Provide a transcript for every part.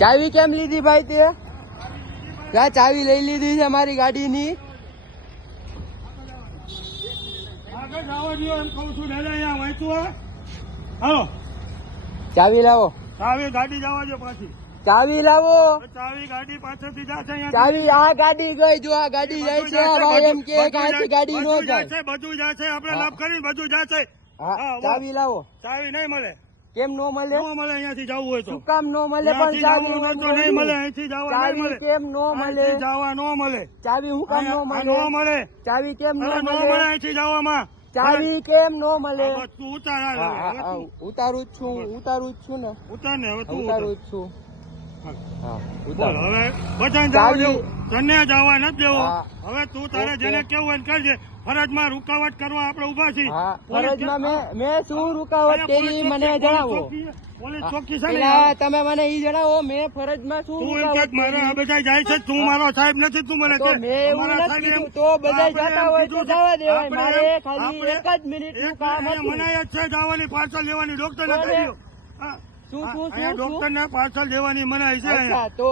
ચાવી કેમ લીધી ભાઈ તે? ક્યાં ચાવી લઈ લીધી છે મારી ગાડીની? ચાવી લાવો. ચાવી ગાડી જવા દો પાછી. ચાવી લાવો. ચાવી ગાડી પાછળથી જશે. ચાવી આ ગાડી ગઈ, જો આ ગાડી જાય છે. ભાઈ એમ કે કાંઈથી ગાડી નો જાય. બધું જશે, આપણે લાભ કરી બધું જશે. ચાવી લાવો. ચાવી નહીં મળે. કેમ નો મળે? નો મળે, અહીંયાથી જવું હોય તો. શું કામ નો મળે? પણ ચાવી નહીં મળે, અહીંથી જવા નહીં મળે. કેમ નો મળે? જવા નો મળે. ચાવી હું કામ નો મળે? નો મળે. ચાવી કેમ નો મળે મળે? અહીંથી જવામાં. ચાવી કેમ નો મળે? તું ઉતાર. ઉતારું જ છું ને. ઉતાર ને હવે તું ઉતારું જ છું. બોલ હવે બધા જવા દેવું, તને જવા નથી દેવો. હવે તું તારે જેને કેવું હોય કરજે. ફરજમાં રૂકાવટ કરવા આપણે ઉભા છીએ. ફરજમાં મેં શું રૂકાવટ કરી મને જણાવો. પોલીસ ચોકી છે ને, તમે મને ઈ જણાવો મેં ફરજમાં શું રૂકાવટ કરી? મારે આ બધા જાય છે, તું મારો સાહેબ નથી, તું મને તો મેં એવું નથી કીધું. તો બધા જતા હોય તો જવા દેવાય. મારે ખાલી 1 જ મિનિટનું કામ હતું. મનાય જ છે જવાની, પાર્સલ લેવાની. ડોક્ટર ને કહી દો. ડોક્ટર ને પાર્સલ લેવાની મનાય છે. તો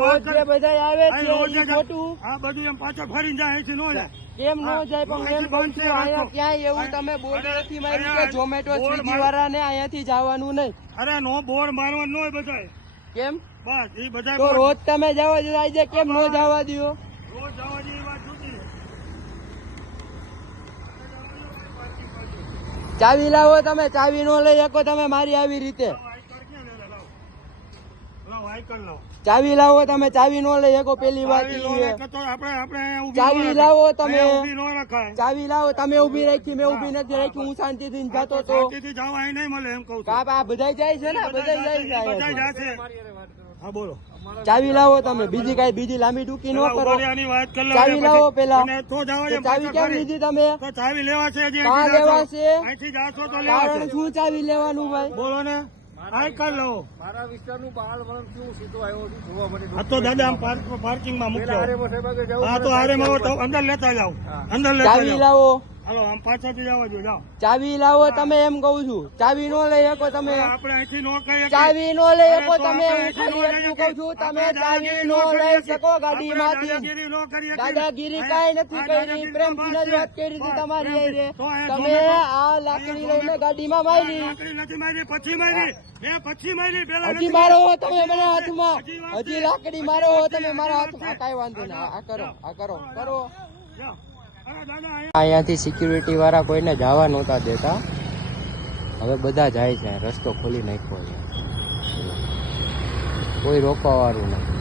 રોજ જે બધા આવે છે ઈ ખોટું. આ બધું એમ પાછળ ફરીને જાય છે, નો જાય. કેમ નો જાય? પણ એમ કહું છું અહીંયા ક્યાંય એવું તમે બોર્ડ નથી માર્યું કે ઝોમેટો સ્વીગી વાળા ને અહીંયાથી જવાનું નહીં? અરે નો બોર્ડ મારવાનું ન હોય બધા. કેમ? બસ એ બધા તો રોજ તમે જવા દો, આજે કેમ નો જવા દો? રોજ જવા દે વાત જુદી. ચાવી લાવો. તમે ચાવી નો લઈ શકો તમે મારી આવી રીતે. ચાવી લાવો. તમે ચાવી નો લઈ શકો. પેલી વાત ચાવી લાવો. તમે ચાવી લાવો. તમે ઉભી રાખી, મેં ઉભી નથી રાખી. હું શાંતિથી જતો તો નહીં મળે એમ કહું. આ બધા જાય છે ને, બધા જાય છે. હા બોલો. ચાવી લાવો. તમે બીજી લાંબી ટૂંકી ન કરો. ચાવી લાવો પેલા. ચાવી કેમ લીધી તમે? ચાવી લેવા છે. ક્યાં લેવા છે? કારણ શું ચાવી લેવાનું ભાઈ? બોલો ને. મારા વિસ્તારનું પહાડ વળમ કેવું સીધો આવ્યો જોવા મળે. તો દાદા આમ પાર્કિંગમાં મૂક્યો. હા તો આરે અંદર લેતા જાવ. અંદર લેતા ચાવી લાવો. હાલો આમ પાછળથી જવા દો. જાઓ. ચાવી લાવો. તમે એમ કહું છું ચાવી નો લઈ શકો તમે. આપણે અહીંથી નો કહીએ. ચાવી નો લઈ શકો તમે. હું ખાલી એટલું કહું છું, તમે ચાવી નો લઈ શકો ગાડીમાંથી. દાદાગીરી કાંઈ નથી કરી. પ્રેમથી જ વાત કરી હતી તમારી હારે. તમે આ લાકડી લઈને ગાડીમાં મારી. નથી મારી, પછી મારી. પછી મારી. પેલા હજી મારો હો તમે મને હાથમાં. હજી લાકડી મારો હો તમે મારા હાથમાં. કાંઈ વાંધો નહીં. આ કરો. અહીંયાથી સિક્યુરિટી વાળા કોઈને જવા નહોતા દેતા. હવે બધા જાય છે. રસ્તો ખોલી નાખ્યો છે. કોઈ રોકવા વાળું નથી.